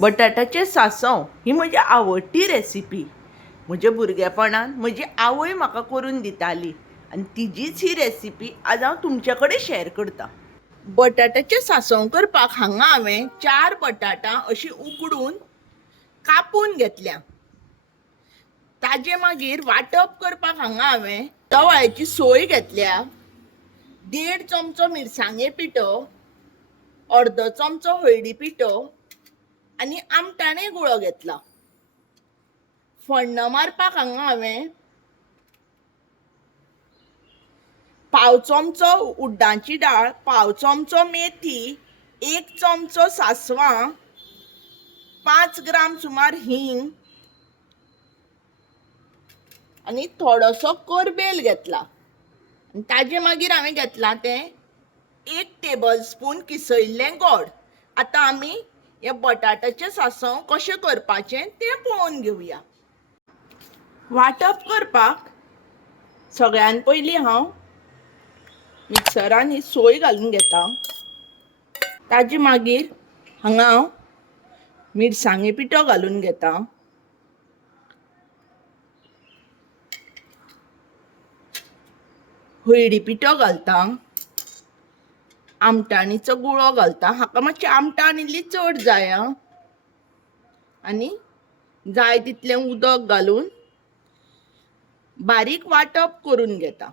बटाटाचें सांसव ही म्हजी आवडटी रेसिपी. म्हज्या भुरगेपणान म्हजी आवय म्हाका करून दिताली आनी तिजीच ही रेसिपी आज हांव तुमचे कडेन शॅर करतां. बटाटाचें सांसव करपाक हांगा हांवें 4 बटाटां अशीं उकडून कापून घेतल्या. ताजे मागीर वांटप करपाक हांगा हांवें तवळ्याची सोय घेतल्या, 1.5 चमचो मिरसांगे पिठो, अर्दो चमचो हळदी पिठो आनी आमटाणें गुळो घेतला. फोण्ण मारपाक हांगा हांवें पाव चमचो उड्डाची डाळ, पाव चमचो मेथी, 1 चमचो सांसवां, 5 ग्राम सुमार हींग आनी थोडोसो करबेल घेतला. ताजे मागीर हांवें घेतलां तें 1 टेबल स्पून किसयल्लें गोड. आतां आमी हे बटाटाचें सांसव कशें करपाचें तें पळोवन घेवया. वांटप करपाक सगळ्यान पयलीं हांव मिक्सरान ही सोय घालून घेता. ताजे मागीर हांगा हांव मिरसांगे पिठो घालून घेता, हळदी पिठो घालता, आमटाणीचो गुळो घालता. हाका मातशी आमटाण इल्ली चड जाय आनी जाय तितलें उदक घालून बारीक वांटप करून घेता.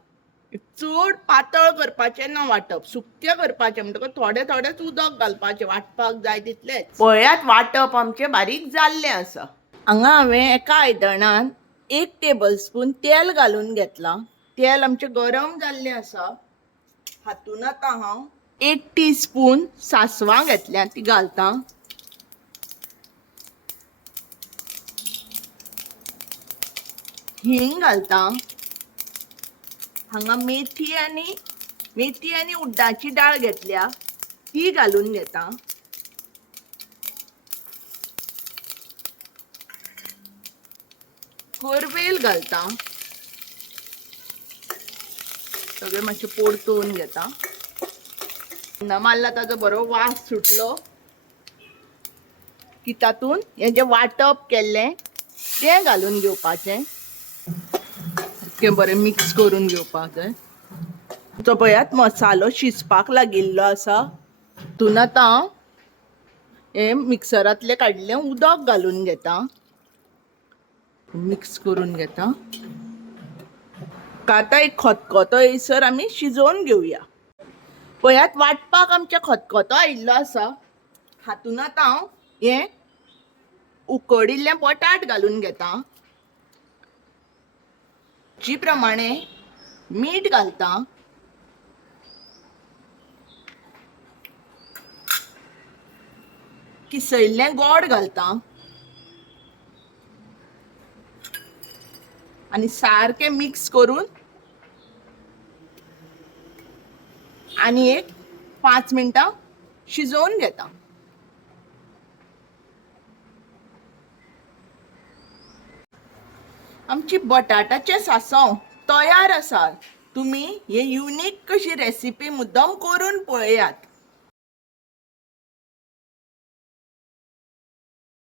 चड पातळ करपाचें ना वांटप, सुकें करपाचें म्हणटकच थोडें थोडेंच उदक घालपाचें वांटपाक जाय तितलेंच. पळयात वांटप आमचें बारीक जाल्लें आसा. हांगा हांवें एका आयदनान 1 टेबल स्पून तेल घालून घेतलां. तेल आमचें गरम जाल्लें आसा. हातूंत आतां हांव 1 टीस्पून सांसवां घेतल्यां ती घालतां. हींग घालतां. हांगा मेथी आनी उड्डाची डाळ घेतल्या ती घालून घेता. करबेल घालता. सगळें मातशें परतून घेता. मारला ताजो बरो वास सुटलो की तातूंत हें जें वांटप केल्लें तें घालून घेवपाचें. सारकें बरें मिक्स करून घेवपाक जाय. तो पळयात मसालो शिजपाक लागिल्लो आसा. हातूंत आतां हांव हें मिक्सरांतलें काडिल्लें उदक घालून घेता. मिक्स करून घेता. आतां एक खतखतो येयसर आमी शिजोवन घेवया. पळयात वांटपाक आमच्या खतखतो आयिल्लो आसा. हातूंत आतां हांव हें उकडिल्लें बटाट घालून घेता. रुची प्रमाणें मीठ घालता. किसयल्लें गोड घालता आनी सारकें मिक्स करून आनी एक 5 मिनटां शिजोवन घेता. आमची बटाटाचें सांसव तयार आसा. तुमी हे युनिक कशी रेसिपी मुद्दम करून पळयात.